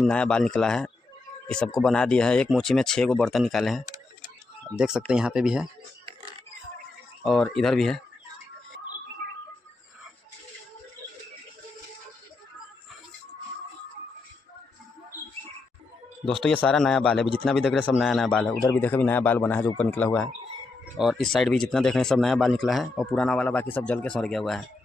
नया बाल निकला है। ये सबको बना दिया है। एक मोची में 6 गो बर्तन निकाले हैं, देख सकते हैं। यहाँ पे भी है और इधर भी है। दोस्तों ये सारा नया बाल है, अभी जितना भी देख रहे हैं सब नया नया बाल है। उधर भी देखे भी नया बाल बना है जो ऊपर निकला हुआ है, और इस साइड भी जितना देख रहे हैं सब नया बाल निकला है, और पुराना वाला बाकी सब जल के सड़ गया हुआ है।